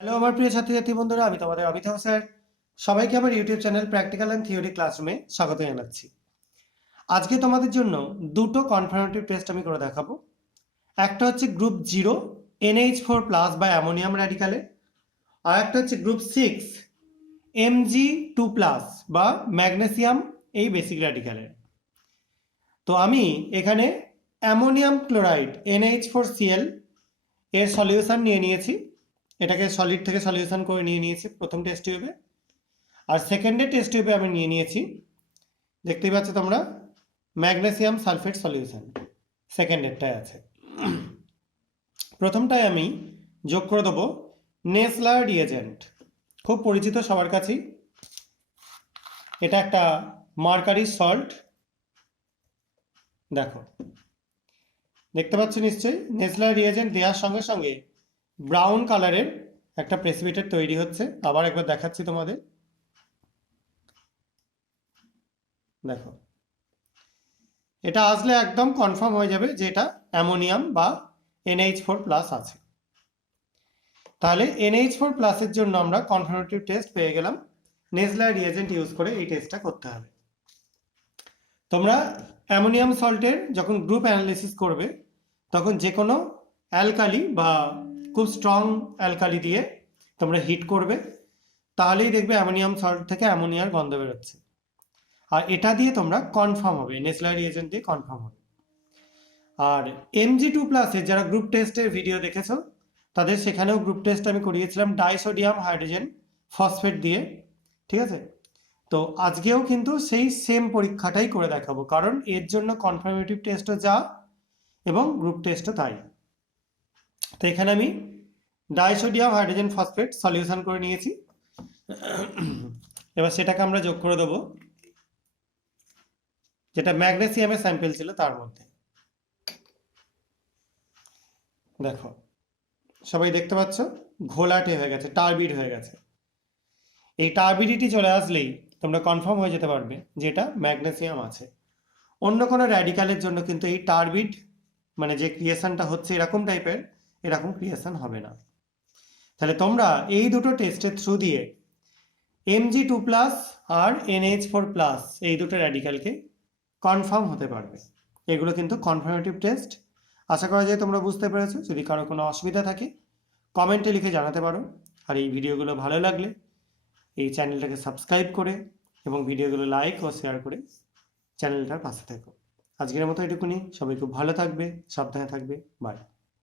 Hello আমার প্রিয় ছাত্রছাত্রী বন্ধুরা, আমি তোমাদের অমিতাভ স্যার। সবাইকে আমার YouTube channel practical and theory ক্লাসরুমে স্বাগত জানাচ্ছি। আজকে তোমাদের জন্য দুটো কনফার্মেটিভ টেস্ট আমি করে দেখাবো। একটা হচ্ছে গ্রুপ 0 NH4+ বা অ্যামোনিয়াম র্যাডিকালে, আর একটা হচ্ছে গ্রুপ 6 Mg2+ বা ম্যাগনেসিয়াম এই বেসিক র্যাডিকালের। তো আমি এখানে অ্যামোনিয়াম ক্লোরাইড NH4Cl এর সলিউশন নিয়ে নিয়েছি। এটাকে সলিড থেকে সলিউশন করে নিয়ে নিয়েছি প্রথম টেস্ট টিউবে। আর সেকেন্ডের টেস্ট টিউবে আমি নিয়ে নিয়েছি, দেখতেই পাচ্ছ তোমরা, ম্যাগনেসিয়াম সালফেট সলিউশন সেকেন্ডেরটায় আছে। প্রথমটায় আমি যোগ করে দেবো নেসলার রিয়েজেন্ট, খুব পরিচিত সবার কাছেই। এটা একটা মার্কারি সল্ট, দেখো দেখতে পাচ্ছ নিশ্চয়ই। নেসলার রিয়েজেন্ট দেওয়ার সঙ্গে সঙ্গে ব্রাউন কালারের একটা প্রেসিপিটেট তৈরি হচ্ছে। আবার একবার দেখাচ্ছি তোমাদের, দেখো এটা আসলে একদম কনফার্ম হয়ে যাবে যে এটা অ্যামোনিয়াম বা NH4+ আছে। তাহলে NH4+ এর জন্য আমরা কনফার্মেটিভ টেস্ট পেয়ে গেলাম। নেসলার রিয়েজেন্ট ইউজ করে এই টেস্টটা করতে হবে। তোমরা অ্যামোনিয়াম সল্টের যখন গ্রুপ অ্যানালিসিস করবে তখন যে কোনো অ্যালকালি বা খুব স্ট্রং অ্যালকালি দিয়ে তোমরা হিট করবে, তাহলেই দেখবে অ্যামোনিয়াম সল্ট থেকে অ্যামোনিয়ার গন্ধ বেরোচ্ছে। আর এটা দিয়ে তোমরা কনফার্ম হবে, নেসলার রিয়েজেন্ট দিয়ে কনফার্ম হবে। আর Mg2+ এর যারা গ্রুপ টেস্টের ভিডিও দেখেছো তাদের সেখানেও গ্রুপ টেস্ট আমি করিয়েছিলাম ডাইসোডিয়াম হাইড্রোজেন ফসফেট দিয়ে, ঠিক আছে। তো আজকেও কিন্তু সেই সেম পরীক্ষাটাই করে দেখাবো, কারণ এর জন্য কনফার্মেটিভ টেস্টও যা এবং গ্রুপ টেস্টও তাই। তো এখানে আমি ডাইসোডিয়াম হাইড্রোজেন ফসফেট সলিউশন করে নিয়েছি। এবার সেটাকে আমরা যোগ করে দেবো যেটা ম্যাগনেসিয়ামের স্যাম্পেল ছিল তার মধ্যে। দেখো সবাই দেখতে পাচ্ছ ঘোলাটে হয়ে গেছে, টার্বিড হয়ে গেছে। এই টার্বিডিটি চলে আসলেই তোমরা কনফার্ম হয়ে যেতে পারবে যে এটা ম্যাগনেসিয়াম আছে। অন্য কোনো র্যাডিক্যালের জন্য কিন্তু এই টার্বিড মানে যে ক্রিয়েশনটা হচ্ছে এরকম টাইপের, এরকম ক্রিয়েশন হবে না। তাহলে তোমরা এই দুটো টেস্টের থ্রু দিয়ে Mg2+ আর NH4+ এই দুটো র্যাডিক্যালকে কনফার্ম হতে পারবে। এগুলো কিন্তু কনফার্মেটিভ টেস্ট। আশা করা যায় তোমরা বুঝতে পেরেছো। যদি কারো কোনো অসুবিধা থাকে কমেন্টে লিখে জানাতে পারো। আর এই ভিডিওগুলো ভালো লাগলে এই চ্যানেলটাকে সাবস্ক্রাইব করে এবং ভিডিওগুলো লাইক ও শেয়ার করে চ্যানেলটার পাশে থেকো। আজকের মতো এটুকুনি। সবাই খুব ভালো থাকবে, সাবধানে থাকবে। বাই।